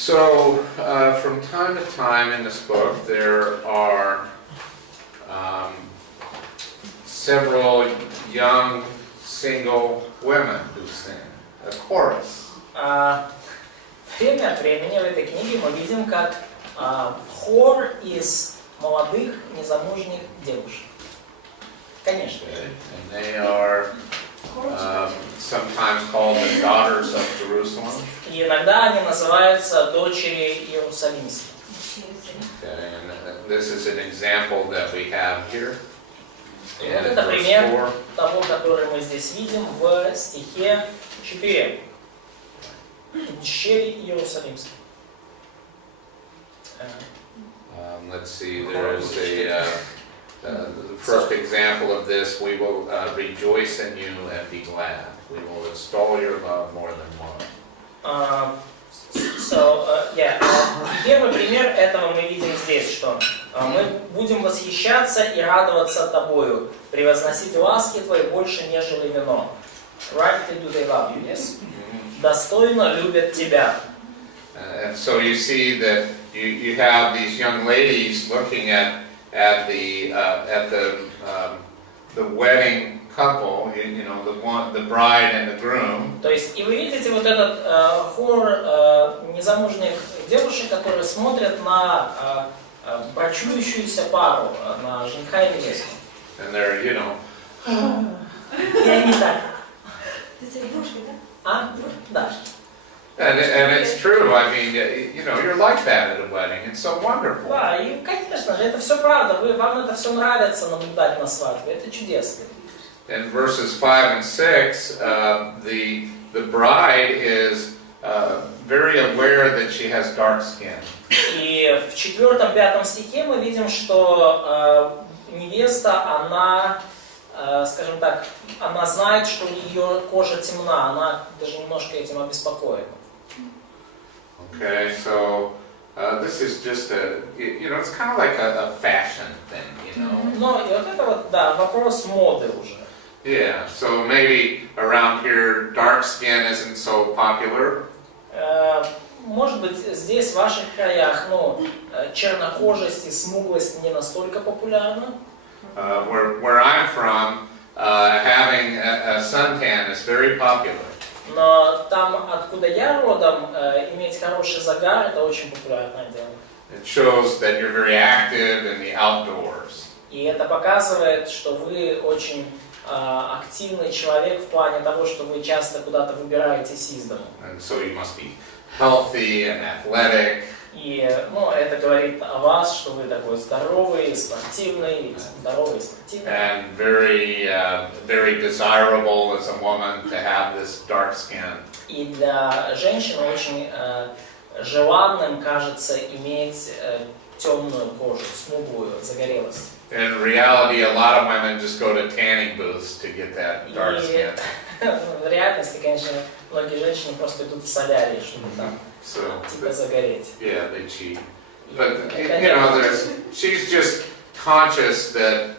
So, from time to time in this book, there are several young single women who sing a chorus. Время от времени в этой книге мы видим, как хор из молодых незамужних девушек. Конечно. And they are sometimes called the daughters of Jerusalem. И иногда они называются дочери Иерусалимские. Okay, and this is an example that we have here. Вот это пример того, который мы здесь видим в стихе 4. Дочери Иерусалимские. Let's see, there is the first example of this, we will rejoice in you and be glad. We will extol your love more than one. Первый пример этого мы видим здесь, что мы будем восхищаться и радоваться тобою, превозносить ласки твои больше, нежели вино. Rightly do they love you, yes? Достойно любят тебя. And so you see that you have these young ladies looking at the wedding couple, you know, the bride and the groom. То есть, и вы видите вот этот хор незамужних девушек, которые смотрят на брачующуюся пару, на жениха и невесту. And they're, you know. И они так. Это игрушка, да? А? Да. And it's true. I mean, you know, you're like that at a wedding. It's so wonderful. Да, и, конечно же, это все правда. Вам это все нравится наблюдать на свадьбе. Это чудесно. In verses 5 and 6, the bride is very aware that she has dark skin. И в 4-5 стихе мы видим, что невеста, она, скажем так, она знает, что ее кожа темна, она даже немножко этим обеспокоена. Okay, so this is just you know, it's kind of like a fashion thing, you know. Но и вот это вот, да, вопрос моды уже. Yeah, so maybe around here dark skin isn't so popular. Может быть, здесь, в ваших краях, ну, чернокожесть и смуглость не настолько популярна. Where I'm from, having a suntan is very popular. Но там, откуда я родом, иметь хороший загар – это очень популярное дело. It shows that you're very active in the outdoors. И это показывает, что вы очень активный человек в плане того, что вы часто куда-то выбираетесь из дома. And so you must be healthy and athletic. И ну, это говорит о вас, что вы такой здоровый, спортивный, здоровый, спортивный. And very desirable as a woman to have this dark skin. И для женщины очень желанным кажется иметь темную кожу, смуглую, загорелость. In reality, a lot of women just go to tanning booths to get that dark skin. В реальности, конечно, многие женщины просто идут в солярий, чтобы там типа загореть. Yeah, they cheat. But you know, she's just conscious that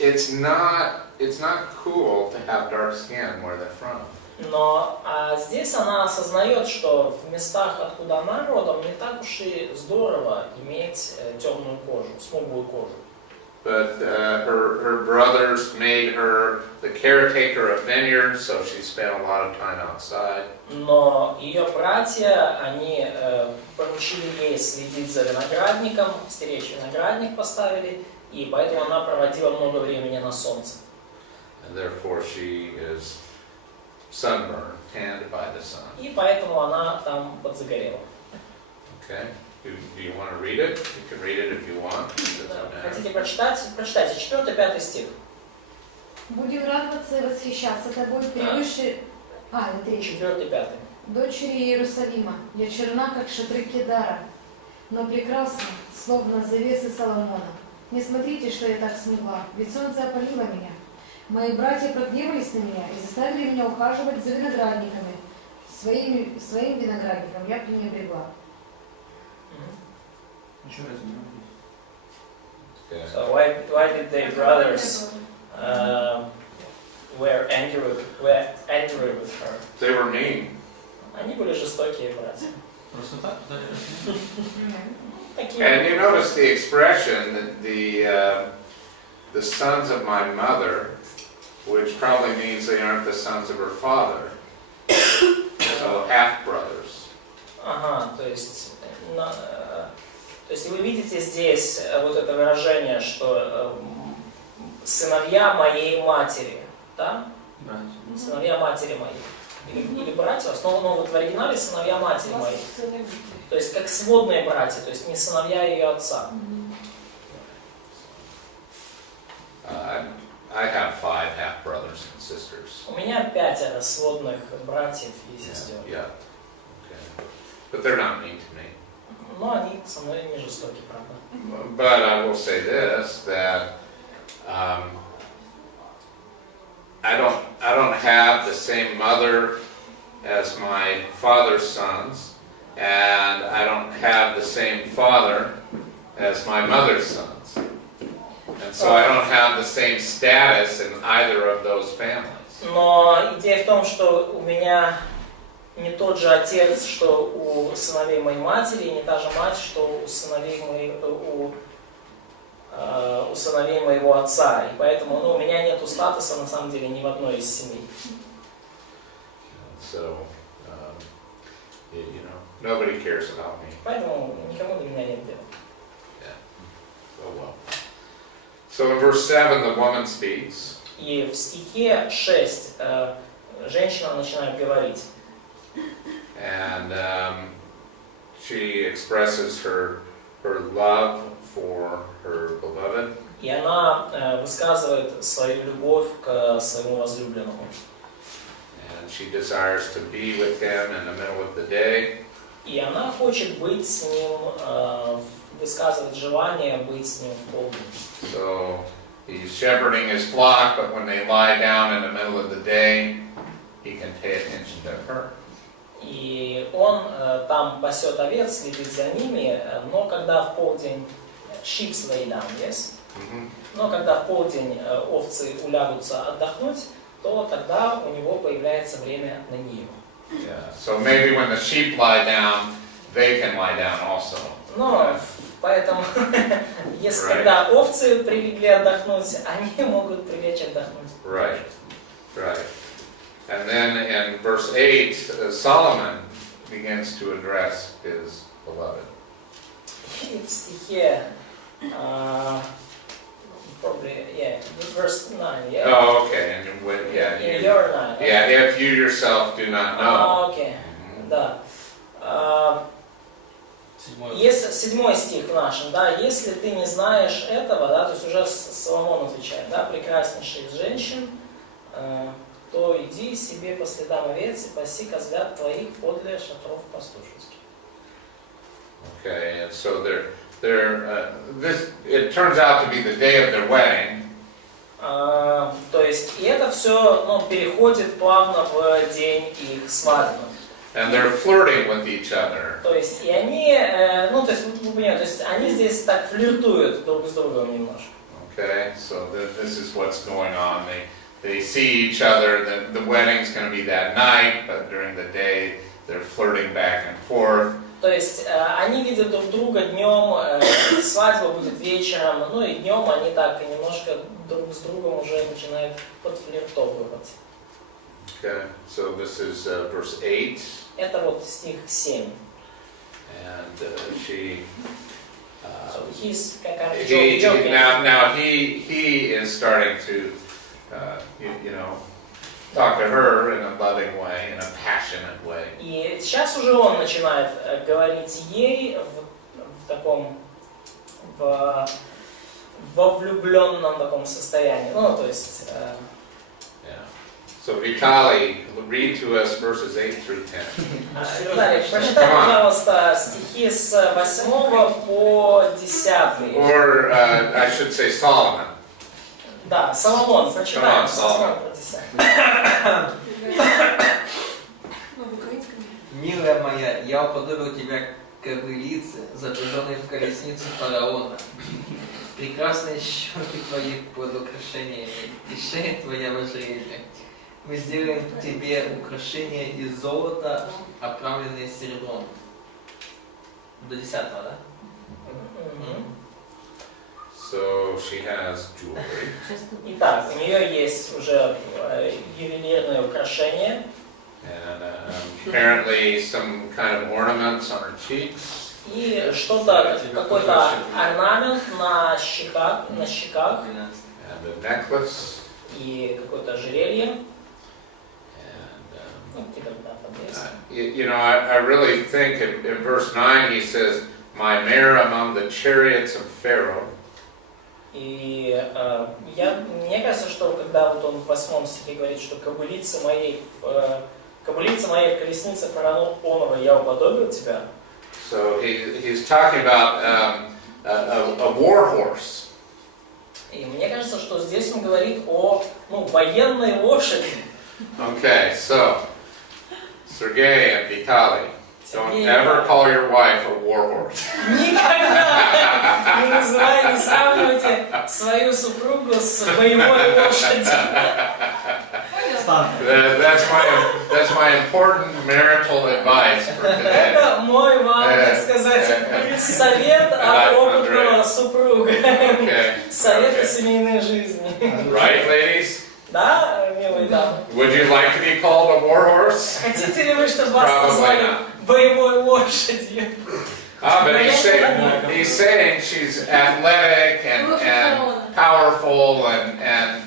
it's not cool to have dark skin where they're from. Но здесь она осознает, что в местах, откуда она родом, не так уж и здорово иметь темную кожу, смуглую кожу. But her brothers made her the caretaker of vineyards, so she spent a lot of time outside. Но ее братья, они поручили ей следить за виноградником, стеречь виноградник поставили, и поэтому она проводила много времени на солнце. And therefore she is sunburned, tanned by the sun. И поэтому она там подзагорела. Okay. Do you want to read it? You can read it if you want. Хотите прочитать? Прочитайте 4-5 стих. Будем радоваться и восхищаться тобой превыше... это 4-5. Дочери Иерусалима, я черна, как шатры Кедара, но прекрасна, словно завесы Соломона. Не смотрите, что я так смугла, ведь солнце опалило меня. Мои братья прогневались на меня и заставили меня ухаживать за виноградниками. Своим виноградником я пренебрегла. So why did their brothers were angry with her? They were mean. Они были жестокие братья. Просто так, да? Такие. And you notice the expression that the sons of my mother, which probably means they aren't the sons of her father. So half brothers. Ага, то есть вы видите здесь вот это выражение, что сыновья моей матери, да? Братья. Сыновья матери моей. Или братья, но вот в оригинале сыновья матери моей. То есть как сводные братья, то есть не сыновья ее отца. I have 5 half brothers and sisters. У меня 5 сводных братьев и сестер. Yeah. Okay. But they're not mean to me. Но они со мной не жестоки, правда. But I will say this, that I don't have the same mother as my father's sons, and I don't have the same father as my mother's sons. And so I don't have the same status in either of those families. Но идея в том, что у меня не тот же отец, что у сыновей моей матери, и не та же мать, что у сыновей моего отца. И поэтому у меня нету статуса, на самом деле, ни в одной из семей. So, nobody cares about me. Поэтому никому до меня нет дела. Oh well. So in verse 7, the woman speaks. И в стихе 6 женщина начинает говорить. And she expresses her love for her beloved. И она высказывает свою любовь к своему возлюбленному. And she desires to be with him in the middle of the day. И она хочет быть с ним, высказывать желание быть с ним в полдень. So he's shepherding his flock, but when they lie down in the middle of the day, he can pay attention to her. И он там пасет овец, следит за ними, но когда в полдень sheep lay down, yes? Но когда в полдень овцы улягутся отдохнуть, то тогда у него появляется время на нее. Yeah. So maybe when the sheep lie down, they can lie down also. Но поэтому, если Right. когда овцы прилегли отдохнуть, они могут прилечь отдохнуть. Right. Right. And then in verse 8, Solomon begins to address his beloved. И в стихе, probably, yeah, verse 9, yeah? Oh, okay. And when, In your 9. yeah, if you yourself do not know. Окей, да. Седьмой. 7 стих в нашем, да, если ты не знаешь этого, да, то есть уже Соломон отвечает, да, прекраснейший из женщин, то иди себе по следам овец и паси козлят твоих подле шатров пастушеских. Okay, and so it turns out to be the day of their wedding. То есть, и это все, переходит плавно в день их свадьбы. And they're flirting with each other. То есть, и они, то есть, вы понимаете, то есть, они здесь так флиртуют друг с другом немножко. Okay, so this is what's going on. They see each other. The wedding's going to be that night, but during the day they're flirting back and forth. То есть, они видят друг друга днем, свадьба будет вечером, и днем они так немножко друг с другом уже начинают подфлиртовывать. Okay, so this is verse 8. Это вот стих 7. And she. So he's kind of He joking. now he is starting to talk to her in a loving way, in a passionate way. И сейчас уже он начинает говорить ей в таком во влюбленном таком состоянии. То есть. Yeah. So Vitali, read to us verses 8 through 10. Виталий, прочитай, пожалуйста, стихи с 8 по 10. Or I should say Solomon. Да, Соломон, прочитаем с 8 по 10. Милая моя, я уподобил тебя кобылице, запряженной в колесницу фараона. Прекрасные щеки твои под украшениями, и шея твоя в ожерелье. Мы сделаем тебе украшения из золота, оправленные серебром. До 10-го, да? So she has jewelry. Итак, у нее есть уже ювелирные украшения. And apparently some kind of ornaments on her cheeks. И что-то, какой-то орнамент на щеках, And a necklace. и какое-то ожерелье. And Ну, типа, да, по-английски. you know, I really think in verse 9 he says, "My mare among the chariots of Pharaoh." И мне кажется, что когда вот он в 8 стихе говорит, что кобылица моей в колеснице фараона я уподобил тебя. So he's talking about a war horse. И мне кажется, что здесь он говорит о военной лошади. Okay, so Sergey and Vitaly, don't ever call your wife a war horse. Никогда не сравнивайте свою супругу с боевой лошадью. That's my important marital advice for today. Это мой вам, так сказать, совет от опытного супруга. Okay. Советы семейной жизни. Right, ladies? Да, милый, да. Would you like to be called a war horse? Хотите ли вы, чтобы вас Probably назвали not. боевой лошадью? But he's saying she's athletic and powerful and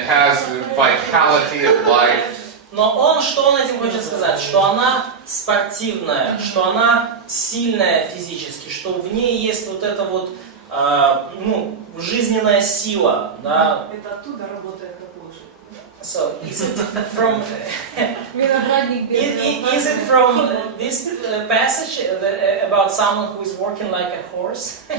has the vitality of life. Но что он этим хочет сказать? Что она спортивная, что она сильная физически, что в ней есть вот эта вот жизненная сила, да. Это оттуда работает как лошадь. So is it from Виноградник без is it from this passage about someone who is working like a horse? I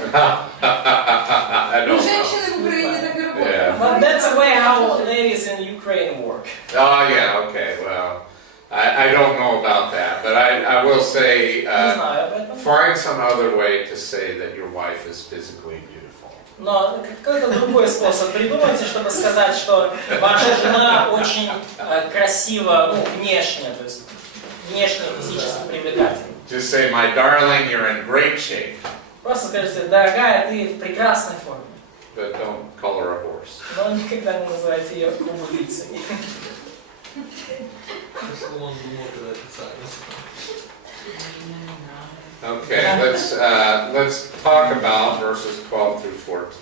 don't know. Женщины в Украине так и Yeah. работают. But that's the way how ladies in Ukraine work. Oh yeah, okay. Well, I don't know about that, but I will say Не знаю об этом. find some other way to say that your wife is physically beautiful. Но какой-то другой способ придумайте, чтобы сказать, что ваша жена очень красива, внешне, то есть внешне физически привлекательна. Just say, my darling, you're in great shape, Просто скажите, дорогая, ты в прекрасной форме. but don't call her a horse. Но никогда не называйте ее кобылицей. Соломон думал, когда писал. Okay, let's talk about verses 12 through 14.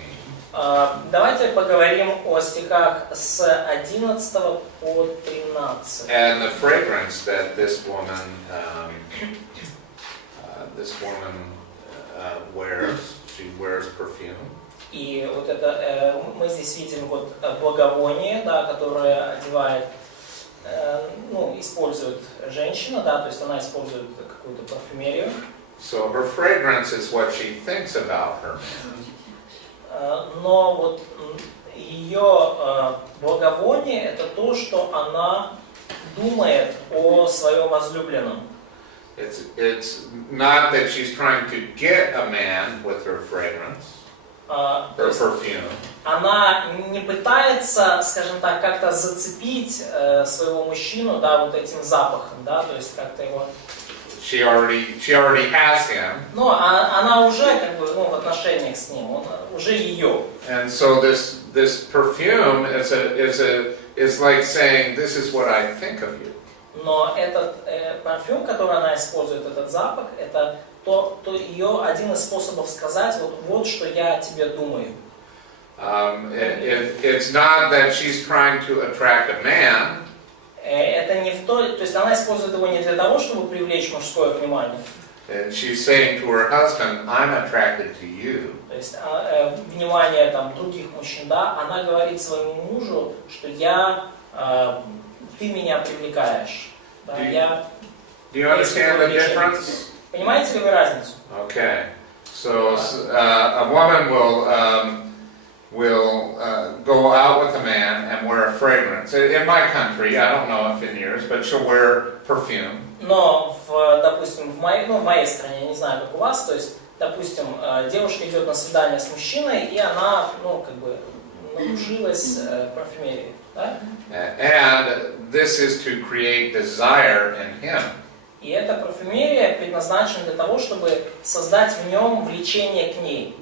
Давайте поговорим о стихах с 11 по 13. And the fragrance that this woman wears. She wears perfume. И вот это мы здесь видим вот благовоние, да, которое одевает, использует женщина, да, то есть она использует какую-то парфюмерию. So her fragrance is what she thinks about her man. Но вот ее благовоние это то, что она думает о своем возлюбленном. It's not that she's trying to get a man with her fragrance, her perfume. Она не пытается, скажем так, как-то зацепить своего мужчину, да, вот этим запахом, да, то есть как-то его. She already has him. Но она уже как бы в отношениях с ним, он уже ее. And so this perfume is like saying, this is what I think of you. Но этот парфюм, который она использует, этот запах, это то ее один из способов сказать, вот что я о тебе думаю. It's not that she's trying to attract a man. Это не то есть она использует его не для того, чтобы привлечь мужское внимание. And she's saying to her husband, I'm attracted to you. То есть внимание там других мужчин, да, она говорит своему мужу, что ты меня привлекаешь. Да, Do you understand the difference? Понимаете ли вы разницу? Okay. So a woman will go out with a man and wear a fragrance. In my country, I don't know if in yours, but she'll wear perfume. Но, допустим, в моей стране, я не знаю, как у вас, то есть, допустим, девушка идет на свидание с мужчиной, и она, надушилась парфюмерией. Да? And this is to create desire in him. И эта парфюмерия предназначена для того, чтобы создать в нем влечение к ней.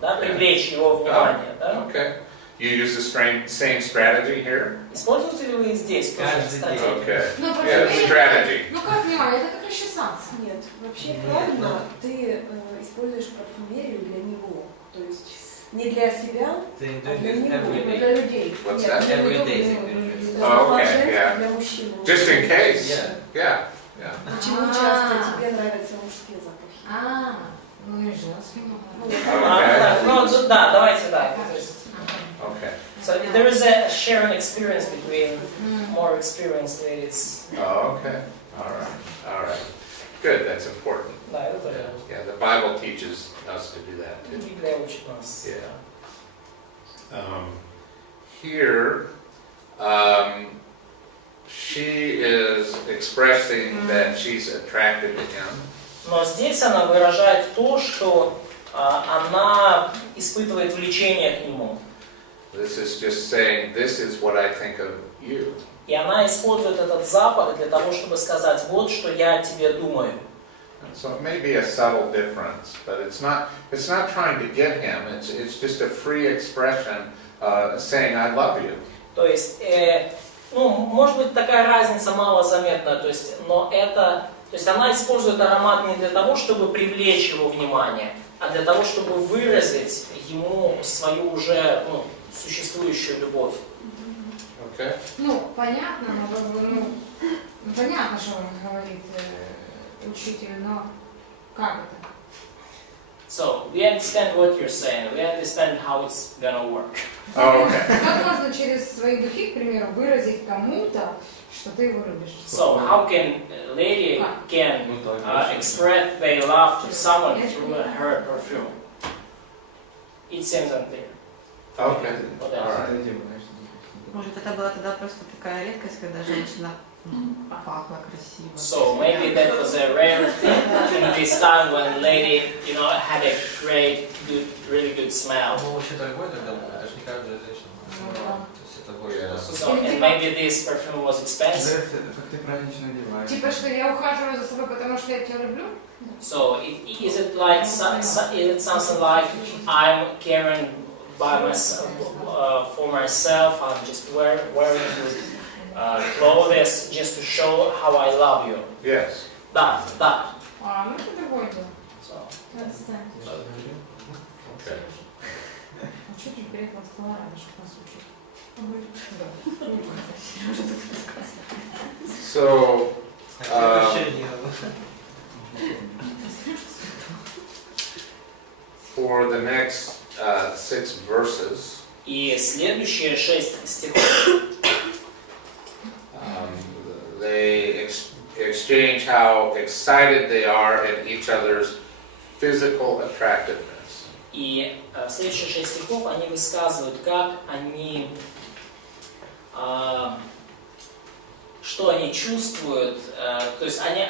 Да, привлечь его внимание. Да? Okay. You use the same strategy here? Используете ли вы здесь тоже Каждый стратегию? Okay. Ну, Yeah, парфюмерия- strategy. Ну как внимание, это как расчесаться. Нет, вообще правильно, ты используешь парфюмерию для него. То есть не для себя, Ты а для него, every для day. людей. What's Нет, that? для Every него, day для- they для Oh, okay, женщины, yeah. для мужчин. Just in case. Yeah. Yeah. Почему часто тебе нравятся мужские запахи? Ну и женский много. Okay. Ну да, давайте да. То есть, Okay. so there is a sharing experience between more experienced ladies. Oh, okay. All right. All right. Good. That's important. Да, это тоже. Yeah. The Bible teaches us to do that too. Библия учит нас. Yeah. Here, she is expressing that she's attracted to him. Но здесь она выражает то, что она испытывает влечение к нему. This is just saying, this is what I think of you. И она использует этот запах для того, чтобы сказать, вот что я о тебе думаю. And so it may be a subtle difference, but it's not trying to get him. It's just a free expression saying, I love you. То есть, ну, может быть, такая разница малозаметная, то есть, но это, то есть она использует аромат не для того, чтобы привлечь его внимание, а для того, чтобы выразить ему свою уже существующую любовь. Okay? Ну, понятно, но как бы, понятно, что говорит учитель, но как это? So, we understand what you're saying, we understand how it's gonna work. Oh, okay. Как можно через свои духи, к примеру, выразить кому-то, что ты его любишь? So, how can a lady can express their love to someone through her perfume? It seems unclear. Okay. What All else? right. Может, это была тогда просто такая редкость, когда женщина пахла красиво. So maybe that was a rare thing in this time when lady, had a great, good, really good smell. Ну, вообще дорогой тогда был, это же не каждая женщина. То есть это больше... So and maybe this perfume was expensive. Как ты празднично одеваешь. Типа, что я ухаживаю за собой, потому что я тебя люблю? So is it like is it something like I'm caring by myself for myself? I'm just wearing good clothes just to show how I love you. Yes. Да. Ну это другое дело. So, Отстань. Okay. А что ты приехала с Колорадо, чтобы нас учить? So, Решение. for the next 6 verses, и следующие 6 стихов. they exchange how excited they are at each other's physical attractiveness. И следующие 6 стихов они высказывают, как они, что они чувствуют. То есть они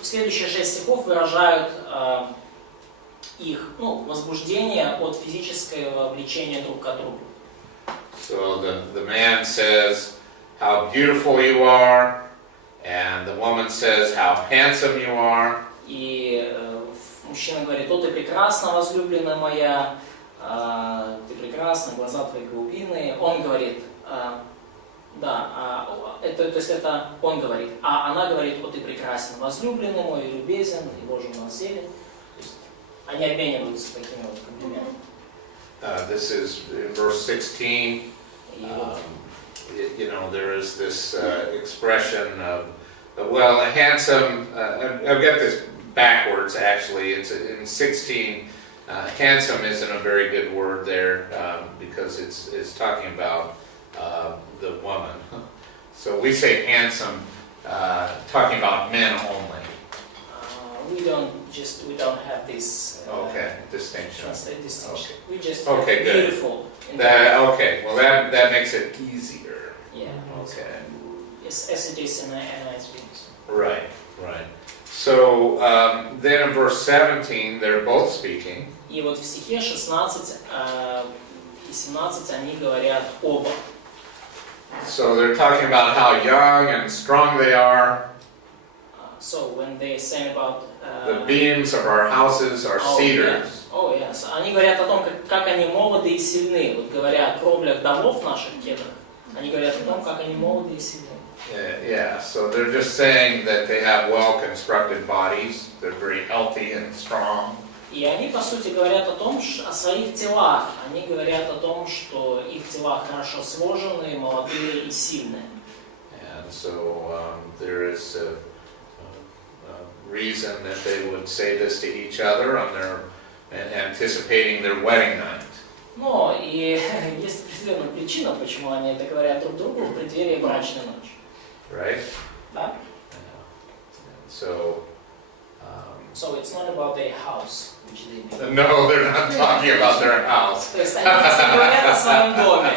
в следующие 6 стихов выражают их возбуждение от физического влечения друг к другу. So the man says how beautiful you are, and the woman says how handsome you are. И мужчина говорит: «О, ты прекрасна, возлюбленная моя, ты прекрасна, глаза твои голубиные». Он говорит, это он говорит, а она говорит: «О, ты прекрасен, возлюбленный мой, любезен, и Боже у нас зелень». То есть они обмениваются такими вот комплиментами. This is in verse 16. И вот There is this expression of, well, a handsome, I've got this backwards actually. It's in 16. Handsome isn't a very good word there because it's talking about the woman. So we say handsome, talking about men only. we don't have this Okay, distinction. distinction. We just Okay, good. beautiful. Okay, well that makes it easier. Yeah. Okay. As it is in the NIV. Right. So then in verse 17, they're both speaking. И вот в стихе 16 и 17 они говорят оба. So they're talking about how young and strong they are. So when they say about The beams of our houses are cedars. Oh, yes. Они говорят о том, как они молоды и сильны. Вот говоря о кровлях домов наших кедрах, они говорят о том, как они молоды и сильны. Yeah, so they're just saying that they have well-constructed bodies. They're very healthy and strong. И они, по сути, говорят о том, о своих телах. Они говорят о том, что их тела хорошо сложенные, молодые и сильные. And so there is a reason that they would say this to each other on their anticipating their wedding night. Но и есть определенная причина, почему они это говорят друг другу в преддверии брачной ночи. Right? Да? So it's not about their house, which they make. no, they're not talking about their house. То есть они не говорят о своем доме.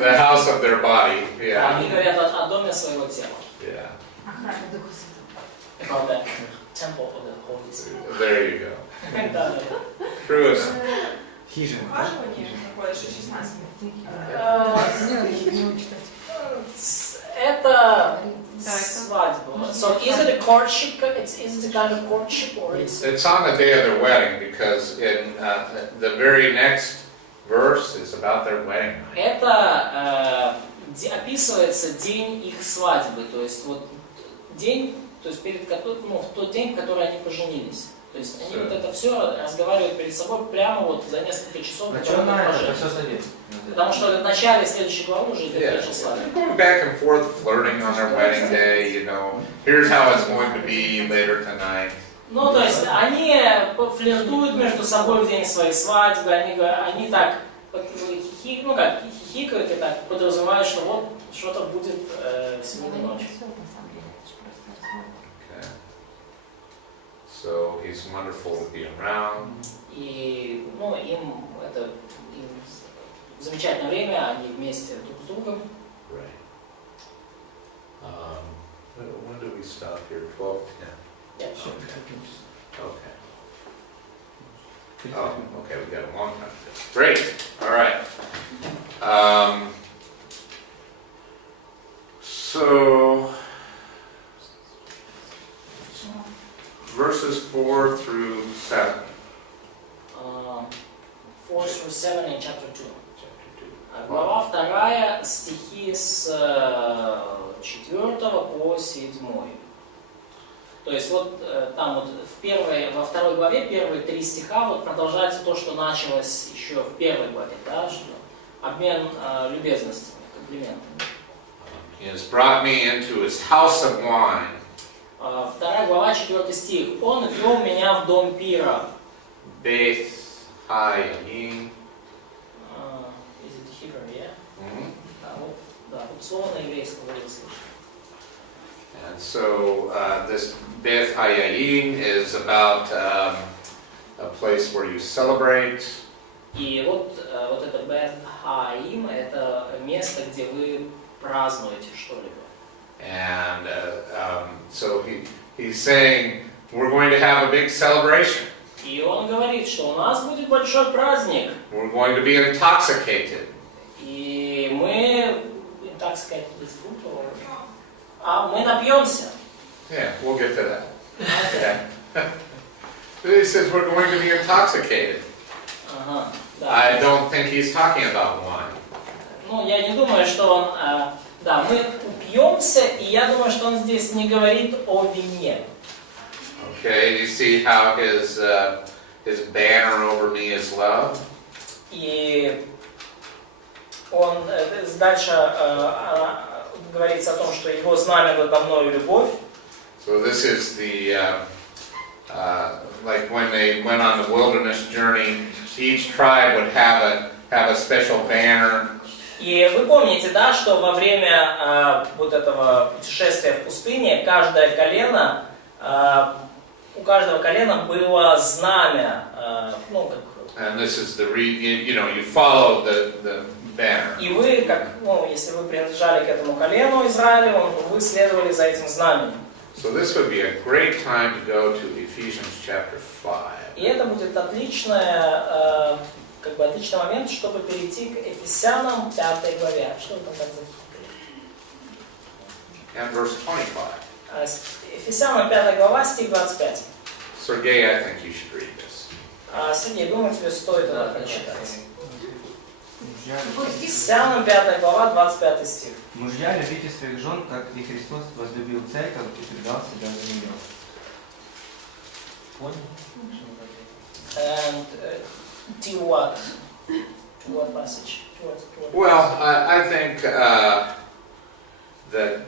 The house of their body. Yeah. Они говорят о доме своего тела. Yeah. Охрана Духа Святого. About the temple of the Holy Spirit. There you go. Да. True enough. Хижина. Ухаживание какое-то 16. Это свадьба. So is it a courtship? Is it a kind of courtship or it's? It's on the day of their wedding because in the very next verse is about their wedding night. Это описывается день их свадьбы, то есть вот день, то есть перед которым, в тот день, в который они поженились. То есть они вот это все разговаривают перед собой прямо вот за несколько часов до того, как поженились. Что за день? Потому что в начале следующей главы уже идет речь о свадьбе. Going back and forth, flirting on their wedding day, you know. Here's how it's going to be later tonight. Ну, то есть они флиртуют между собой в день своей свадьбы, они так хихикают и так подразумевают, что вот что-то будет сегодня ночью. Okay. So he's wonderful to be around. И им это замечательное время, они вместе друг с другом. Right. When do we stop here? 12:10. Yeah. Okay. Oh, okay, we got a long time to do. Great. All right. So verses 4 through 7. 4 through 7 in chapter 2. Chapter 2. Глава 2, стихи с 4 по 7. То есть вот там вот во второй главе первые 3 стиха вот продолжается то, что началось еще в первой главе, да, что обмен любезностями, комплиментами. He has brought me into his house of wine. 2 глава, 4 стих. Он ввел меня в дом пира. Beth Hayim. Is it Hebrew, yeah? Вот слово на еврейском вы слышите. And so this Beth Hayim is about a place where you celebrate. И вот это Бет Хаим, это место, где вы празднуете что-либо. And so he's saying we're going to have a big celebration. И он говорит, что у нас будет большой праздник. We're going to be intoxicated. И мы, мы напьемся. Yeah, we'll get to that. Yeah. He says we're going to be intoxicated. Ага, да. I don't think he's talking about wine. Ну, я не думаю, что он... да, мы упьемся, и я думаю, что он здесь не говорит о вине. Okay, you see how his banner over me is love? И он дальше говорится о том, что его знамя надо мною любовь. So this is the like when they went on the wilderness journey, each tribe would have a special banner. И вы помните, да, что во время вот этого путешествия в пустыне у каждого колена было знамя, And this is the you follow the banner. И вы, если вы принадлежали к этому колену Израиля, вы следовали за этим знаменем. So this would be a great time to go to Ephesians chapter 5. И это будет отличное как бы отличный момент, чтобы перейти к Ефесянам 5 главе. Что вы там так записали? And verse 25. Ефесянам 5 глава, стих 25. Sergey, I think you should read this. Сергей, думаю, тебе стоит это прочитать. Мужья, Ефесянам 5 глава, 25 стих. мужья, любите своих жен, как и Христос возлюбил церковь и предал себя за нее. Понял? And to what? To what passage? To what Well, I think that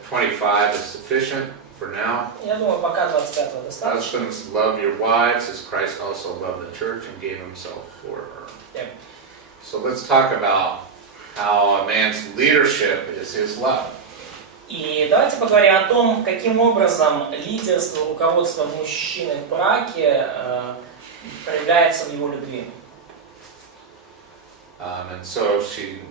25 is sufficient for now. Я думаю, пока 25 достаточно. Husbands, love your wives as Christ also loved the church and gave himself for her. Yeah. So let's talk about how a man's leadership is his love. И давайте поговорим о том, каким образом лидерство, руководство мужчины в браке проявляется в его любви. And so she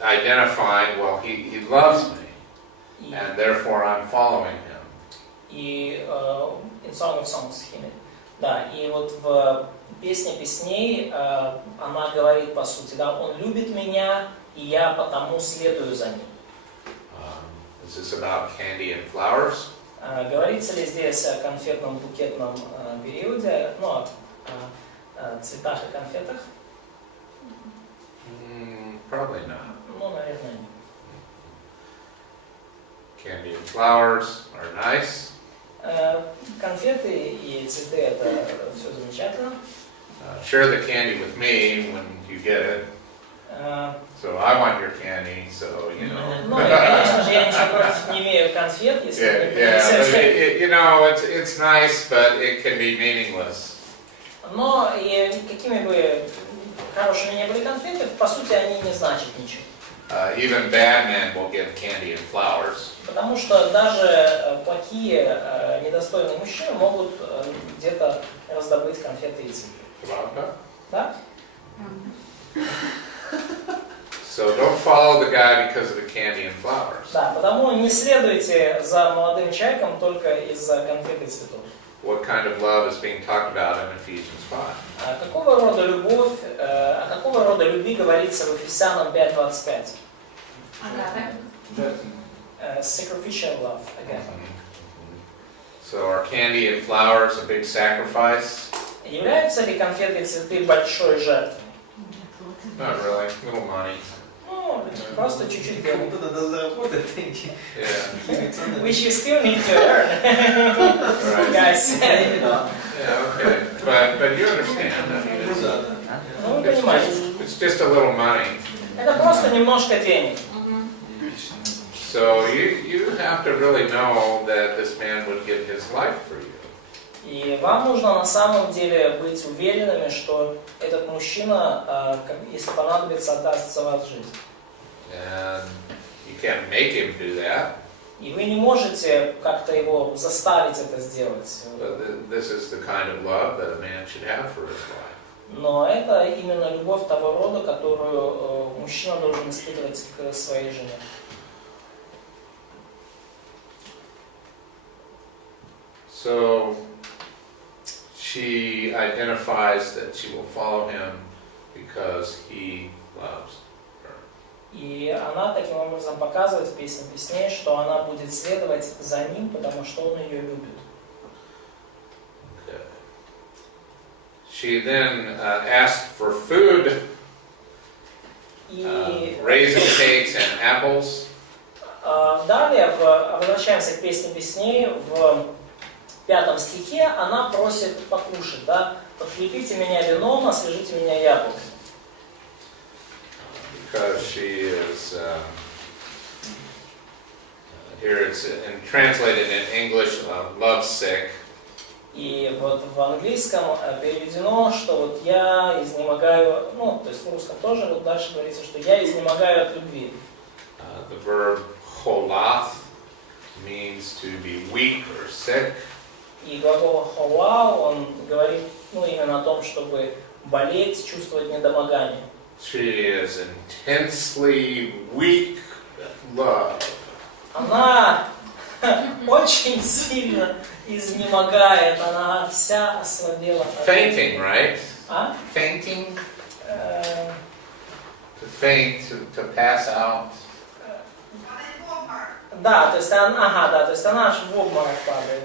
identified, well, he loves me, and therefore I'm following him. И in Song of Songs, да, и вот в Песне песней она говорит по сути, да, он любит меня, и я потому следую за ним. Is this about candy and flowers? Говорится ли здесь о конфетном букетном периоде, ну, о цветах и конфетах? Probably not. Ну, наверное, нет. Candy and flowers are nice. Конфеты и цветы — это все замечательно. Share the candy with me when you get it. So I want your candy, so you know. Ну, и, конечно же, я ничего против не имею конфет, если вы не принесете. You know, it's nice, but it can be meaningless. Но и какими бы хорошими ни были конфеты, по сути, они не значат ничего. Even bad men will give candy and flowers. Потому что даже плохие, недостойные мужчины могут где-то раздобыть конфеты и цветы. Правда? Да? So don't follow the guy because of the candy and flowers. Да, потому не следуйте за молодым человеком только из-за конфет и цветов. What kind of love is being talked about in Ephesians 5? Какого рода любовь, о какого рода любви говорится в Ефесянам 5:25? Sacrificial love, again. So are candy and flowers a big sacrifice? Являются ли конфеты и цветы большой жертвой? Not really. Little money. Ну, просто чуть-чуть денег. Кому-то надо заработать деньги. Yeah. Which you still need to earn, guys. Yeah. Okay. But you understand. I mean, Ну, вы понимаете. it's just a little money. Это просто немножко денег. So you have to really know that this man would give his life for you. И вам нужно на самом деле быть уверенными, что этот мужчина, если понадобится, отдаст за вас жизнь. And you can't make him do that. И вы не можете как-то его заставить это сделать. But this is the kind of love that a man should have for his wife. Но это именно любовь того рода, которую мужчина должен испытывать к своей жене. So she identifies that she will follow him because he loves her. И она таким образом показывает в Песне песней, что она будет следовать за ним, потому что он ее любит. Okay. She then asked for food, raisin cakes and apples. Далее, возвращаемся к Песне песней, в 5 стихе она просит покушать, да? Подкрепите меня вином, освежите меня яблоками. Because she is, here it's translated in English, lovesick. И вот в английском переведено, что вот я изнемогаю, ну, то есть в русском тоже, вот дальше говорится, что я изнемогаю от любви. The verb cholath means to be weak or sick. И глагол хола, он говорит, ну, именно о том, чтобы болеть, чувствовать недомогание. She is intensely weak at love. Она очень сильно изнемогает, она вся ослабела. Fainting, right? А? Fainting? to faint, to pass out. Да, то есть она аж в обморок падает.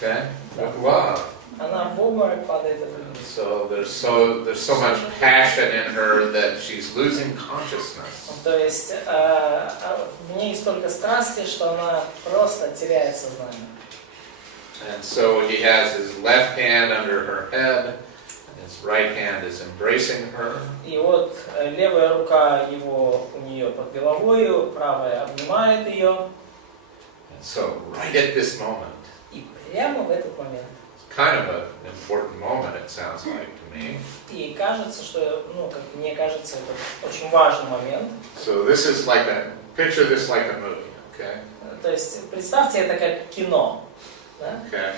Okay, with love. Она в обморок падает от любви. So there's so much passion in her that she's losing consciousness. То есть в ней столько страсти, что она просто теряет сознание. And so he has his left hand under her head, and his right hand is embracing her. И вот левая рука его у нее под головою, правая обнимает ее. And so right at this moment, И прямо в этот момент. it's kind of an important moment, it sounds like to me. И кажется, что, как мне кажется, это очень важный момент. So this is like picture this like a movie, okay? То есть представьте это как кино. Да? Okay.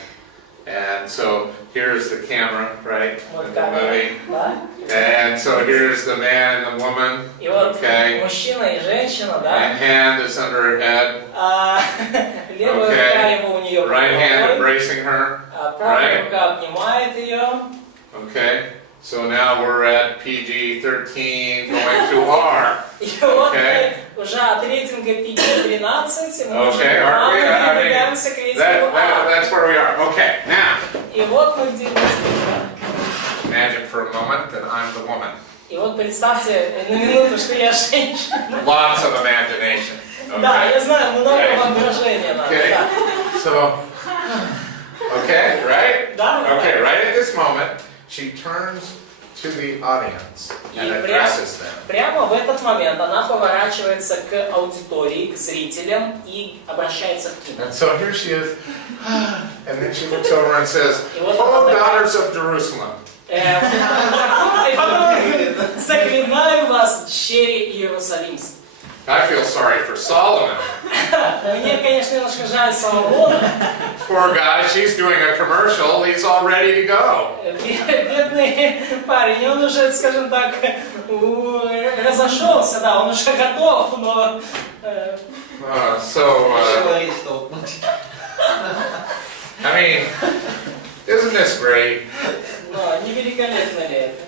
And so here's the camera, right? Вот In the камера, movie. да? And so here's the man and the woman. И вот Okay. мужчина и женщина, да? And hand is under her head. Левая рука его у нее под Right hand головой, embracing her. а правая Right. рука обнимает ее. Okay. So now we're at PG-13 going to R. И вот Okay. мы уже от рейтинга PG-13 мы уже Okay, aren't we? I mean, продвигаемся к рейтингу А. that's where we are. Okay, now, И вот мы где действительно. imagine for a moment that I'm the woman. И вот представьте на минуту, что я женщина. Lots of imagination. Да, я Okay. знаю, много Okay. воображения надо. Okay. Да. So, okay, right? Да, Okay, right at this moment, she turns to the audience and И addresses them. прямо в этот момент она поворачивается к аудитории, к зрителям и обращается к ним. And so here she is, and then she looks over and says, И вот "Oh, она такая, daughters of Jerusalem." и потом говорит, заклинаю вас, дщери Иерусалимские. I feel sorry for Solomon. Мне, конечно, немножко жаль Соломона. Poor guy, she's doing a commercial, he's all ready to go. Бедный парень, он уже, скажем так, разошелся, да, он уже готов, но... Человек столкнуть. I mean, isn't this great? Но не великолепно ли это?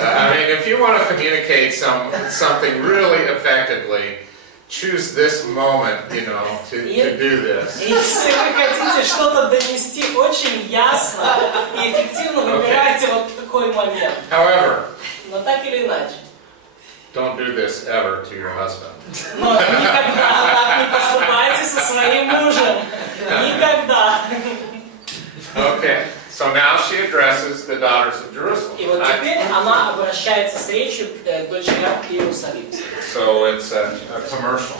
I mean, if you want to communicate something really effectively, choose this moment, to do this. Если вы хотите что-то донести очень ясно и эффективно, выбирайте вот такой момент. However, Но так или иначе. don't do this ever to your husband. Но никогда так не поступайте со своим мужем. Никогда. Okay, so now she addresses the daughters of Jerusalem. И вот теперь она обращается с речью к дочерям Иерусалимским. So it's a commercial.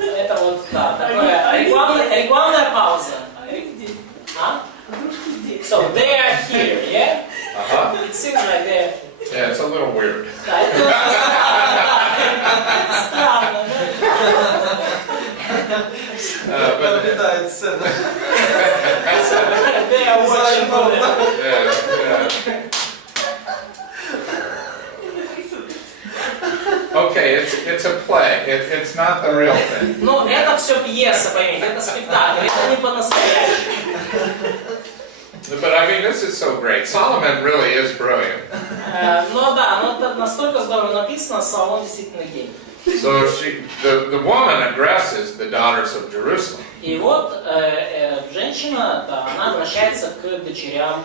Это вот, да, такая рекламная пауза. А? So they are here, yeah? Uh-huh. It seems like they're... Yeah, it's a little weird. Да, это странно, да? Наблюдает сцену. They are watching for them. Yeah. Okay, it's a play. It's not the real thing. Ну, это все пьеса, поймите, это спектакль, это не по-настоящему. But I mean, this is so great. Solomon really is brilliant. Но да, но это настолько здорово написано, Соломон действительно гений. So the woman addresses the daughters of Jerusalem. И вот женщина, да, она обращается к дочерям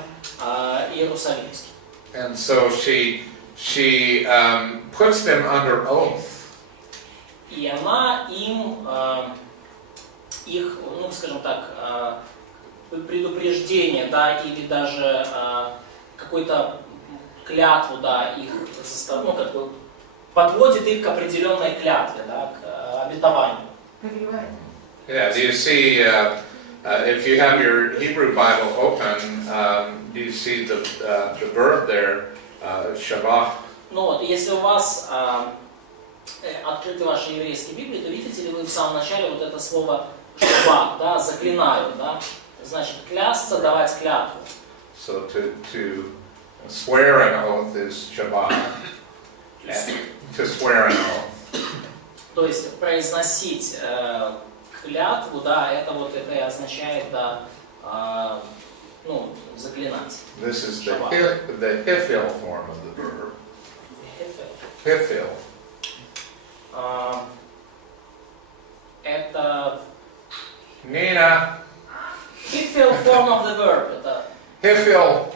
Иерусалимским. And so she puts them under oath. И она им их, скажем так, предупреждение, да, или даже какую-то клятву, да, их подводит их к определенной клятве, да, к обетованию. Yeah, do you see, if you have your Hebrew Bible open, do you see the verb there, shabbat? Ну вот, если у вас открыты ваши еврейские Библии, то видите ли вы в самом начале вот это слово шаббат, да, заклинаю, да, значит клясться, давать клятву. So to swear an oath is shabbat. To swear an oath. То есть произносить клятву, да, это и означает, да, заклинать. This is the hifil form of the verb. Hifil. Это Nina, hifil form of the verb. Hifil,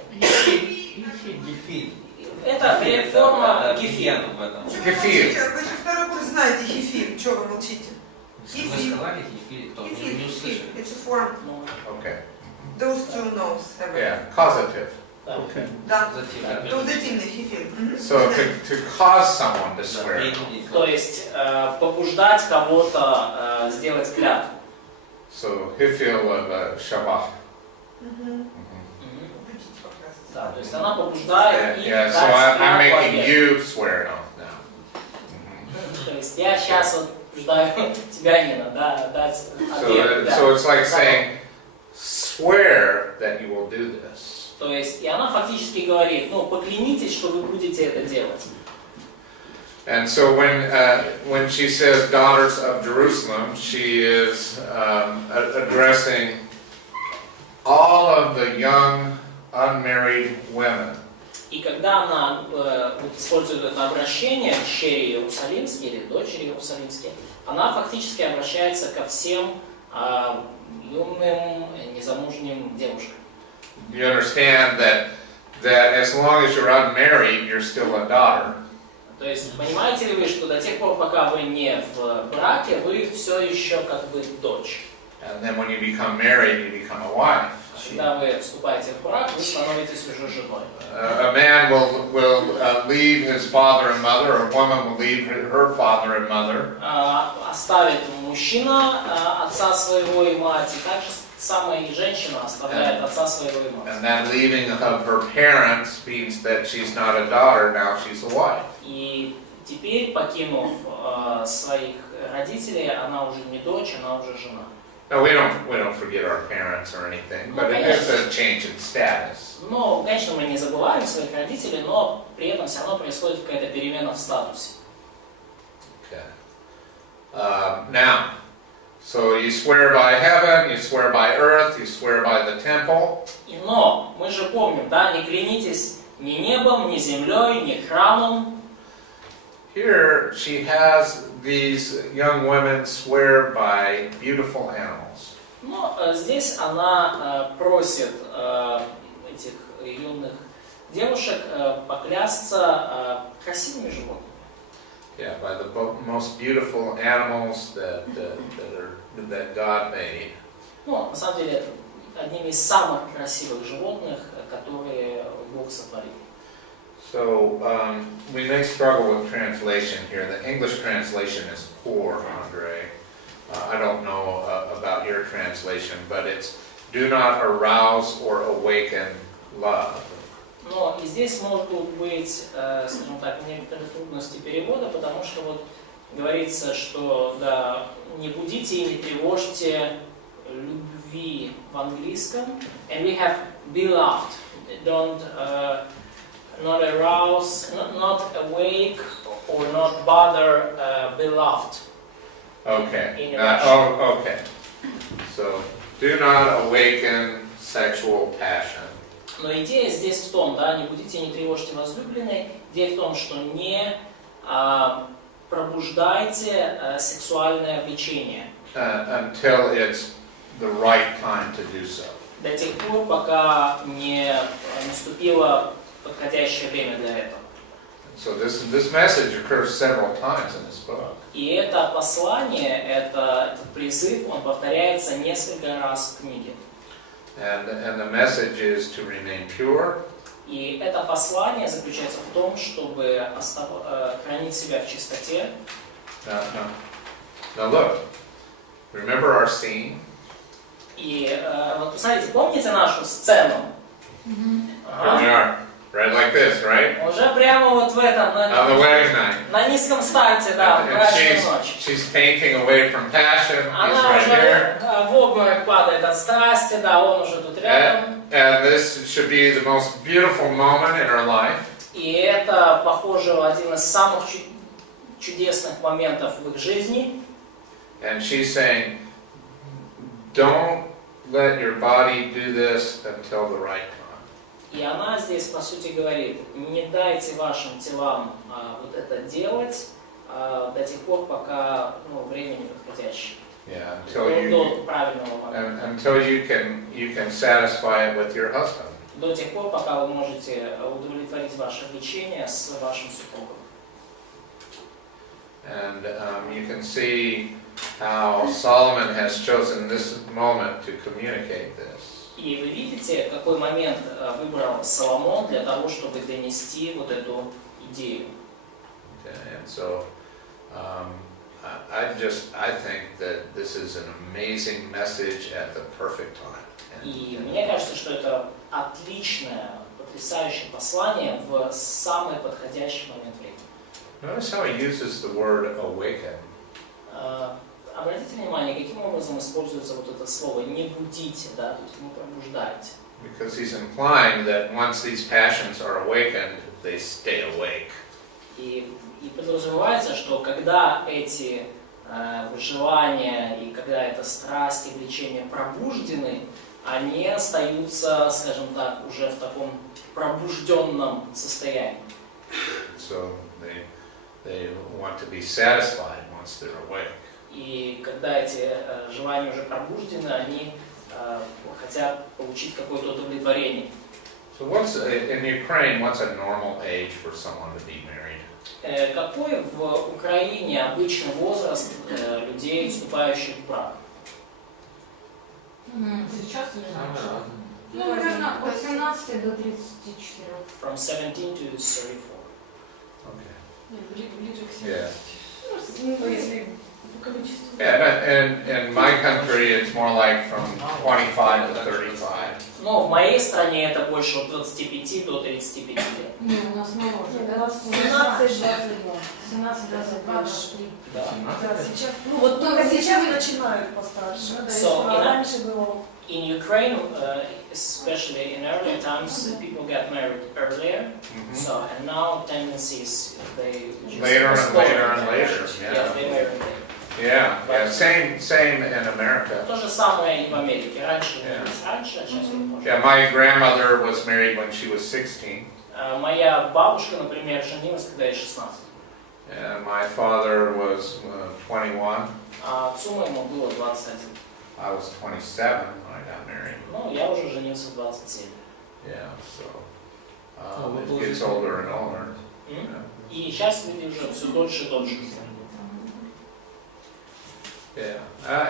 Гефиль. Это форма гифил. в этом. Gefil. Вы же второй курс знаете хифиль, чего вы молчите? Мы сказали гефиль, то мы не услышали. It's a form. Okay. Those two knows everything. Yeah, causative. Да. Да. Затем. Каузативный хифиль. So to cause someone to swear. То есть побуждать кого-то сделать клятву. So Hifil of Shabbat. Да, то есть она побуждает их Yeah, so дать I'm клятву making обету. you swear it off now. То есть я сейчас вот побуждаю тебя, Нина, да, дать обет. So it's like saying, swear that you will do this. То есть и она фактически говорит, ну поклянитесь, что вы будете это делать. And so when she says daughters of Jerusalem, she is addressing all of the young unmarried women. И когда она использует это обращение «щери Иерусалимские» или «дочери Иерусалимские», она фактически обращается ко всем юным, незамужним девушкам. You understand that as long as you're unmarried, you're still a daughter. То есть понимаете ли вы, что до тех пор, пока вы не в браке, вы все еще как бы дочь. And then when you become married, you become a wife. Когда вы вступаете в брак, вы становитесь уже женой. A man will leave his father and mother, or a woman will leave her father and mother. Оставит мужчина отца своего и мать, и также самая и женщина оставляет отца своего и мать. And that leaving of her parents means that she's not a daughter, now she's a wife. И теперь, покинув своих родителей, она уже не дочь, она уже жена. No, we don't forget our parents or anything, but it is a change in status. Но, конечно, мы не забываем своих родителей, но при этом все равно происходит какая-то перемена в статусе. Okay. Now, so you swear by heaven, you swear by earth, you swear by the temple. Но мы же помним, да, не клянитесь ни небом, ни землей, ни храмом. Here she has these young women swear by beautiful animals. Но здесь она просит этих юных девушек поклясться красивыми животными. Yeah, by the most beautiful animals that God made. Ну, на самом деле, одними из самых красивых животных, которые Бог сотворил. So we may struggle with translation here. The English translation is poor, Andre. I don't know about your translation, but it's do not arouse or awaken love. Но и здесь могут быть, скажем так, некоторые трудности перевода, потому что вот говорится, что да, не будите и не тревожьте любви в английском. And we have beloved. Don't not arouse, not awake or not bother beloved. Okay. In Russian. Okay. So do not awaken sexual passion. Но идея здесь в том, да, не будите, не тревожьте возлюбленной. Идея в том, что не пробуждайте сексуальное влечение. Until it's the right time to do so. До тех пор, пока не наступило подходящее время для этого. So this message occurs several times in this book. И это послание, этот призыв, он повторяется несколько раз в книге. And the message is to remain pure. И это послание заключается в том, чтобы хранить себя в чистоте. Now look, remember our scene? И вот посмотрите, помните нашу сцену? Here we are, right like this, right? Уже прямо вот в этом, On the wedding night. на низком старте, да, в And брачную ночь. she's fainting away from passion. He's Она right уже here. в обморок падает от страсти, да, он уже тут рядом. And this should be the most beautiful moment in her life. И это, похоже, один из самых чудесных моментов в их жизни. And she's saying, don't let your body do this until the right time. И она здесь, по сути, говорит, не дайте вашим телам вот это делать до тех пор, пока время не подходящее. Yeah, До правильного момента. until you can satisfy it with your husband. До тех пор, пока вы можете удовлетворить ваше влечение с вашим супругом. And you can see how Solomon has chosen this moment to communicate this. И вы видите, какой момент выбрал Соломон для того, чтобы донести вот эту идею. Okay, and so I think that this is an amazing message at the perfect time. И мне кажется, что это отличное, потрясающее послание в самый подходящий момент времени. Notice how he uses the word awaken. Обратите внимание, каким образом используется вот это слово «не будите», да, то есть «не пробуждайте». Because he's implying that once these passions are awakened, they stay awake. И подразумевается, что когда эти желания и когда эта страсть и влечение пробуждены, они остаются, скажем так, уже в таком пробужденном состоянии. So they want to be satisfied once they're awake. И когда эти желания уже пробуждены, они хотят получить какое-то удовлетворение. So what's in Ukraine? What's a normal age for someone to be married? Какой в Украине обычный возраст людей, вступающих в брак? Сейчас не знаю. Самое Ну, наверное, от 17 до 34. From 17 to 34. Okay. Ближе к Yeah. 70. Ну, если по количеству. And in my country, it's more like from 25 to 35. Но в моей стране это больше от 25 до 35 лет. Не, у нас моложе. Нет, Да, 17-22. 17, 22, 23. Да. Да, сейчас, ну вот только сейчас начинают постарше. Ну да, So, А раньше было. in Ukraine, especially in earlier times, people get married earlier. So, and now tendencies, they just Later and postpone later and marriage. later, Yeah, yeah. they marry later. Yeah. Same in America. То же самое и в Америке. Раньше Yeah. женились раньше, а сейчас позже. Yeah, my grandmother was married when she was 16. Моя бабушка, например, женилась, когда ей 16. And my father was 21. А отцу моему было 21. I was 27 when I got married. Ну, я уже женился в 27. Yeah, so Oh, it gets older and older. М? И сейчас люди уже все дольше и дольше. Yeah,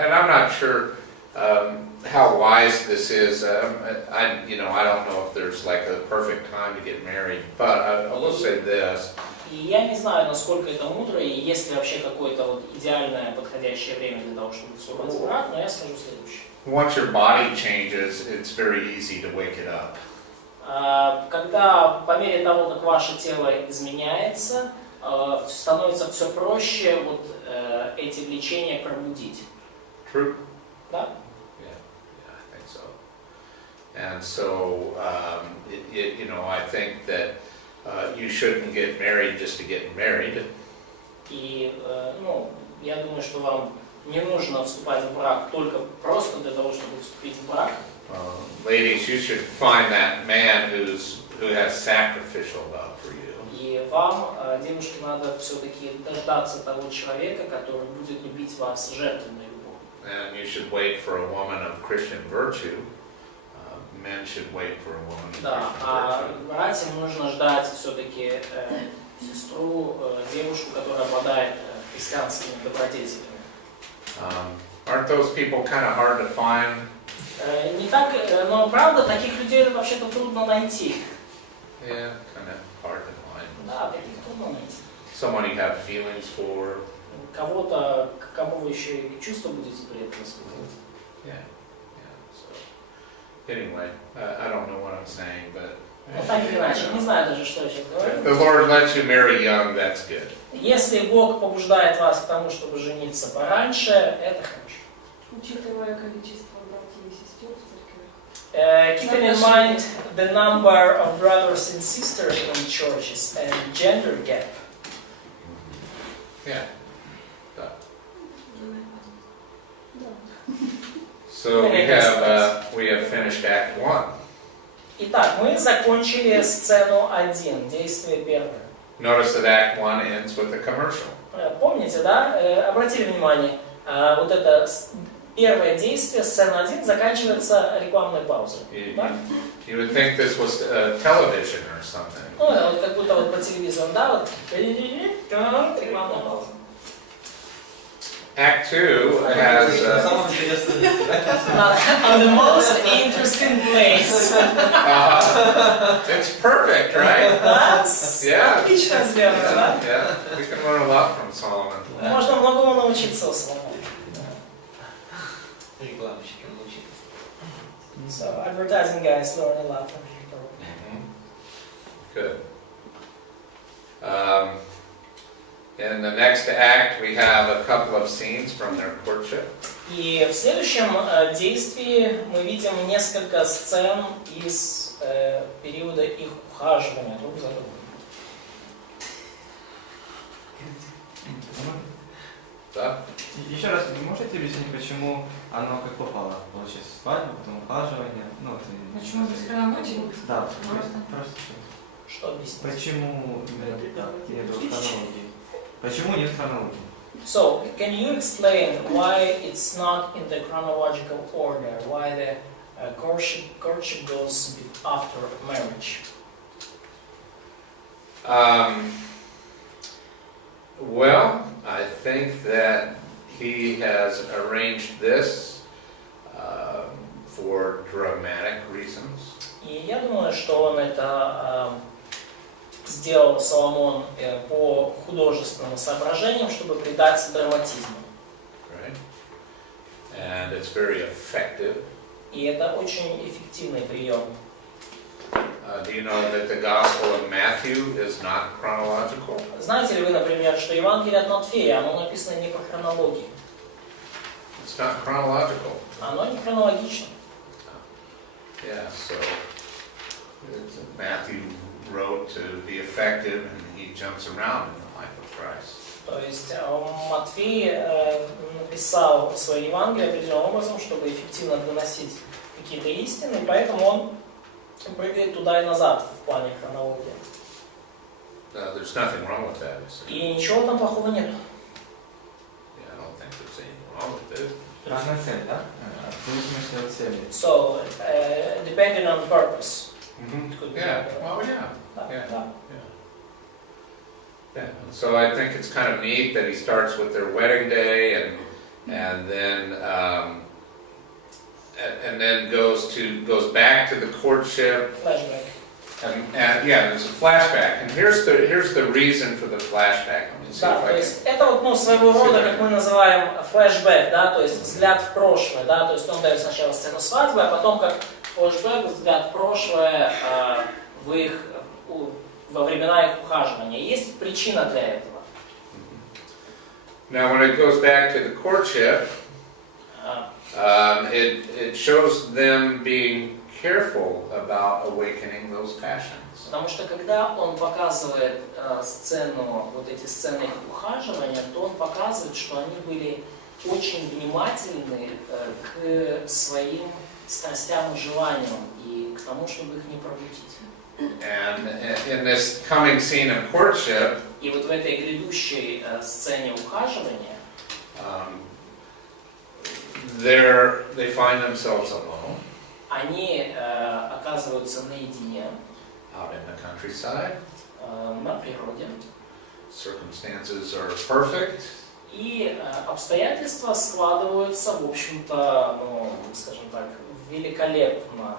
and I'm not sure how wise this is. I don't know if there's like a perfect time to get married, but I will say this. И я не знаю, насколько это мудро, и есть ли вообще какое-то вот идеальное подходящее время для того, чтобы вступать в брак, но я скажу следующее. Once your body changes, it's very easy to wake it up. Когда по мере того, как ваше тело изменяется, становится все проще вот эти влечения пробудить. True? Да? Yeah, I think so. And so, I think that you shouldn't get married just to get married. И, я думаю, что вам не нужно вступать в брак только просто для того, чтобы вступить в брак. Ladies, you should find that man who has sacrificial love for you. И вам, девушки, надо все-таки дождаться того человека, который будет любить вас жертвенной любовью. And you should wait for a woman of Christian virtue. Men should wait for a woman of Да, Christian а virtue. братьям нужно ждать все-таки сестру, девушку, которая обладает христианскими добродетелями. Aren't those people kind of hard to find? Не так, но правда, таких людей вообще-то трудно найти. Yeah, kind of hard to find. Да, таких трудно найти. Someone you have feelings for. Кого-то, к кому вы еще и чувства будете при этом испытывать. Yeah. So, anyway, I don't know what I'm saying, but Ну, так или иначе, не знаю даже, что я сейчас if говорю. the Lord lets you marry young, that's good. Если Бог побуждает вас к тому, чтобы жениться пораньше, это хорошо. Учитывая количество братьев и сестер в церкви. Keeping in mind the number of brothers and sisters in churches and gender gap. Yeah. Да. So we have finished Act 1. Итак, мы закончили сцену 1, действие первое. Notice that Act 1 ends with a commercial. Помните, да? Обратили внимание, вот это первое действие, сцена 1, заканчивается рекламной паузой. Да? You would think this was television or something. Ну, вот как будто вот по телевизору, да, вот рекламная пауза. Act 2 has Самое интересное. On the most interesting place. it's perfect, right? Да? Yeah. Отлично сделано, да? Yeah, we can learn a lot from Solomon. Можно многому научиться у Соломона. Рекламщикам научиться. So, advertising guys learn a lot from people. Good. In the next act, we have a couple of scenes from their courtship. И в следующем действии мы видим несколько сцен из периода их ухаживания друг за другом. Да? Еще раз, вы можете объяснить, почему оно как попало? Получается, свадьба, потом ухаживание. Ну, вот, Почему без хронологии? Да, Просто. просто. Что объяснить? Почему именно так, нет хронологии? Почему нет хронологии? So, can you explain why it's not in the chronological order? Why the courtship goes after marriage? Well, I think that he has arranged this for dramatic reasons. И я думаю, что он это сделал, Соломон, по художественным соображениям, чтобы придать драматизму. Right? And it's very effective. И это очень эффективный прием. Do you know that the Gospel of Matthew is not chronological? Знаете ли вы, например, что Евангелие от Матфея, оно написано не по хронологии? It's not chronological. Оно не хронологично. Yeah, so Matthew wrote to be effective and he jumps around in the life of Christ. То есть Матфей написал свое Евангелие определенным образом, чтобы эффективно доносить какие-то истины, поэтому он прыгает туда и назад в плане хронологии. There's nothing wrong with that, is there? И ничего там плохого нет. Yeah, I don't think there's anything wrong with it. Разная цель, да? В зависимости от цели. So, depending on purpose. Mm-hmm. Could be Yeah, like that. well, yeah. Да, Yeah. да. Yeah. So I think it's kind of neat that he starts with their wedding day and then goes back to the courtship. Flashback. And yeah, there's a flashback. And here's the reason for the flashback. Let me see Да, if то I can. есть это вот, ну, своего рода, как мы называем, флешбэк, да, то есть взгляд в прошлое, да, то есть он дает сначала сцену свадьбы, а потом как флешбэк, взгляд в прошлое во времена их ухаживания. Есть причина для этого. Now when it goes back to the courtship, it shows them being careful about awakening those passions. Потому что когда он показывает сцену, вот эти сцены их ухаживания, то он показывает, что они были очень внимательны к своим страстям и желаниям и к тому, чтобы их не пробудить. And in this coming scene of courtship, И вот в этой грядущей сцене ухаживания they find themselves alone они оказываются наедине out in the countryside. на природе. Circumstances are perfect. И обстоятельства складываются, в общем-то, ну, скажем так, великолепно.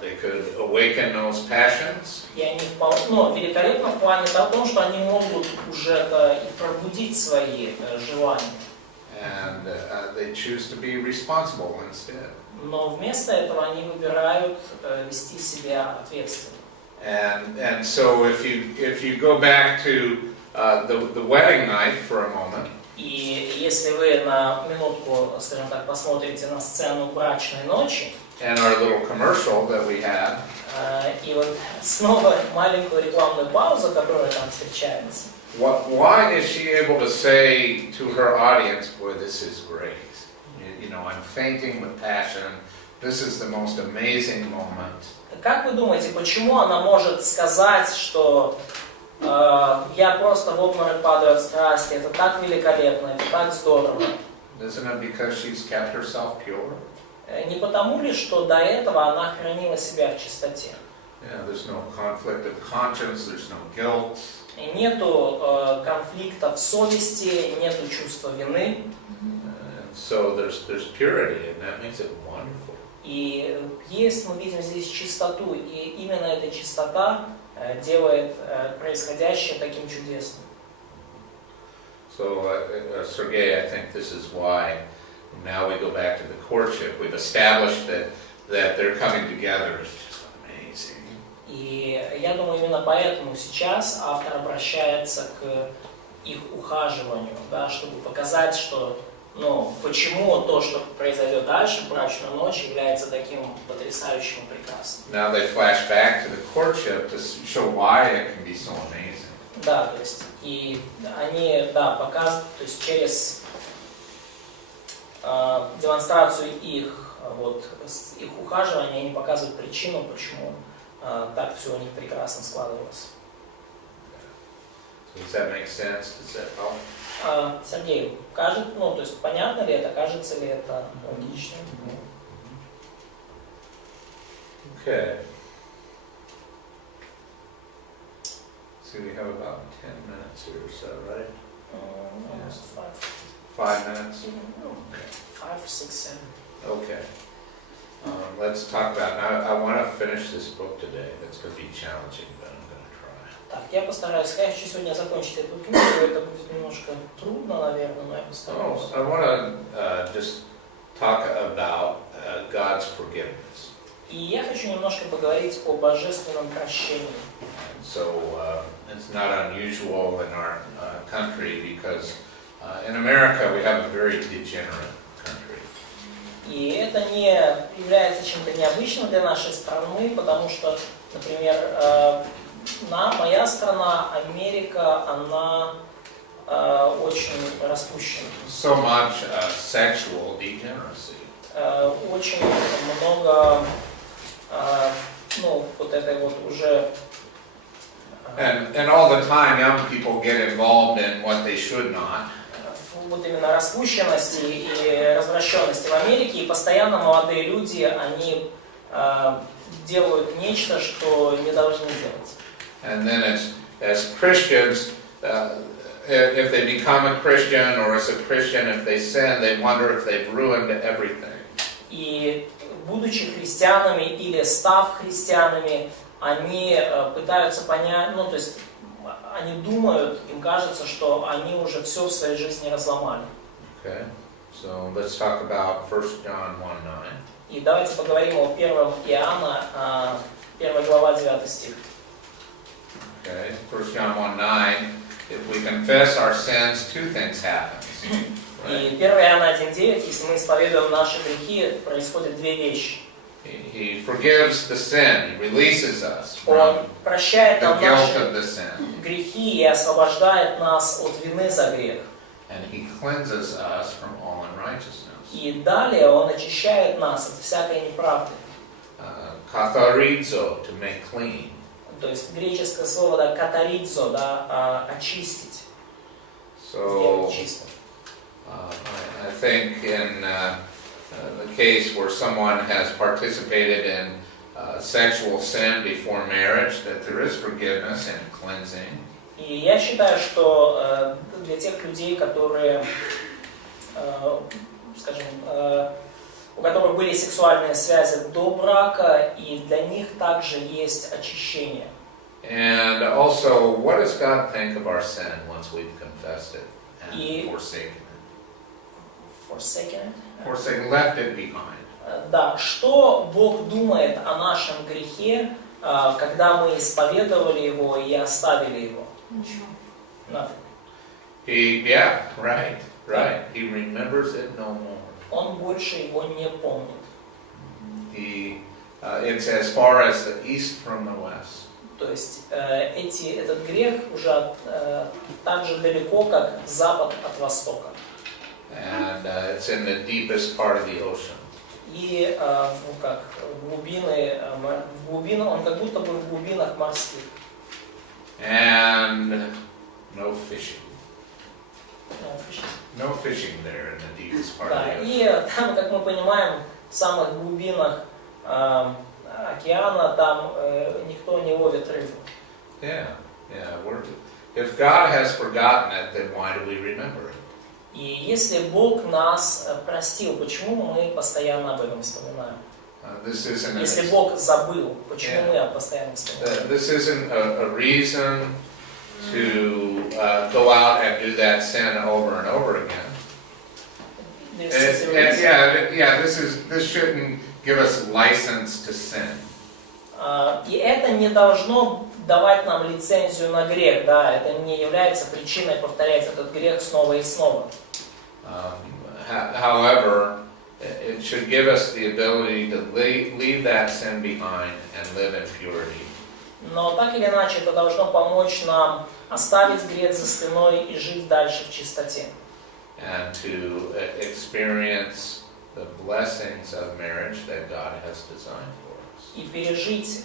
They could awaken those passions. И они великолепно в плане того, что они могут уже и пробудить свои желания. And they choose to be responsible instead. Но вместо этого они выбирают вести себя ответственно. And so if you go back to the wedding night for a moment. И если вы на минутку, скажем так, посмотрите на сцену брачной ночи, And our little commercial that we had. И вот снова маленькую рекламную паузу, которая там встречается. Why is she able to say to her audience, "Boy, this is great. You know, I'm fainting with passion. This is the most amazing moment." Как вы думаете, почему она может сказать, что я просто в обморок падаю от страсти, это так великолепно, это так здорово. Isn't it because she's kept herself pure? Не потому ли, что до этого она хранила себя в чистоте? Yeah, there's no conflict of conscience, there's no guilt. Нету конфликта в совести, нету чувства вины. So there's purity, and that makes it wonderful. И есть, мы видим здесь чистоту, и именно эта чистота делает происходящее таким чудесным. So, Sergey, I think this is why now we go back to the courtship. We've established that they're coming together is just amazing. И я думаю, именно поэтому сейчас автор обращается к их ухаживанию, да, чтобы показать, что, почему то, что произойдет дальше в брачную ночь, является таким потрясающим и прекрасным. Now they flash back to the courtship to show why it can be so amazing. Да, то есть, и они, показывают, то есть через демонстрацию их ухаживания, они показывают причину, почему так все у них прекрасно складывалось. So does that make sense? Does that help? Сергей, то есть понятно ли это, кажется ли это логичным? Okay. So we have about 10 minutes here or so, right? Almost 5 minutes? 5, 6, 7. Okay. Let's talk about, now I want to finish this book today. That's going to be challenging, but I'm going to try. Так, я постараюсь, я хочу сегодня закончить эту книгу, это будет немножко трудно, наверное, но я постараюсь. I want to just talk about God's forgiveness. И я хочу немножко поговорить о божественном прощении. So it's not unusual in our country because in America we have a very degenerate country. И это не является чем-то необычным для нашей страны, потому что, например, моя страна, Америка, она очень распущена. So much sexual degeneracy. Очень много, этой уже... And all the time young people get involved in what they should not. Вот именно распущенности и развращенности в Америке, и постоянно молодые люди, они делают нечто, что не должны делать. And then as Christians, if they become a Christian or as a Christian, if they sin, they wonder if they've ruined everything. И будучи христианами или став христианами, они пытаются понять, то есть они думают, им кажется, что они уже все в своей жизни разломали. Okay, so let's talk about 1 John 1:9. И давайте поговорим о 1 Иоанна, 1 глава, 9 стих. Okay, 1 John 1:9. If we confess our sins, two things happen. И 1 Иоанна 1:9, если мы исповедуем наши грехи, происходят две вещи. He forgives the sin. He releases us Он from прощает the нам guilt наши of the sin. грехи и освобождает нас от вины за грех. And He cleanses us from all unrighteousness. И далее Он очищает нас от всякой неправды. Katharizo, to make clean. То есть греческое слово катарицо, очистить, So сделать чистым. I think in the case where someone has participated in sexual sin before marriage, that there is forgiveness and cleansing. И я считаю, что для тех людей, которые, скажем, у которых были сексуальные связи до брака, и для них также есть очищение. And also, what does God think of our sin once we've confessed it and forsaken it? Forsaken, left it behind. Да, что Бог думает о нашем грехе, когда мы исповедовали его и оставили его? Ничего. Right. He remembers it no more. Он больше его не помнит. It's as far as the east from the west. То есть этот грех уже так же далеко, как запад от востока. And it's in the deepest part of the ocean. И глубины, он как будто бы в глубинах морских. And no fishing. Фишинг. No fishing there in the deepest part Да, of the и ocean. там, как мы понимаем, в самых глубинах океана там никто не ловит рыбу. Yeah, if God has forgotten it, then why do we remember it? И если Бог нас простил, почему мы постоянно об этом вспоминаем? This isn't an Если Бог забыл, почему мы постоянно вспоминаем? This isn't a reason to go out and do that sin over and over again. This shouldn't give us license to sin. И это не должно давать нам лицензию на грех, да, это не является причиной повторять этот грех снова и снова. However, it should give us the ability to leave that sin behind and live in purity. Но так или иначе это должно помочь нам оставить грех за спиной и жить дальше в чистоте. And to experience the blessings of marriage that God has designed for us. И пережить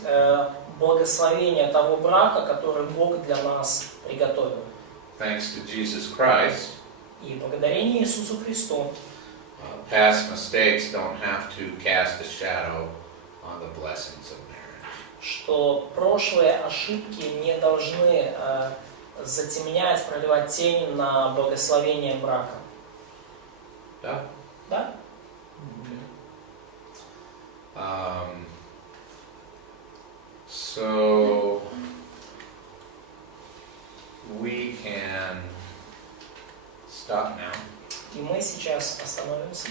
благословение того брака, который Бог для нас приготовил. Thanks to Jesus Christ, И благодарение Иисусу Христу past mistakes don't have to cast a shadow on the blessings of marriage. что прошлые ошибки не должны затемнять, проливать тень на благословение брака. Да? Да? So we can stop now. И мы сейчас остановимся.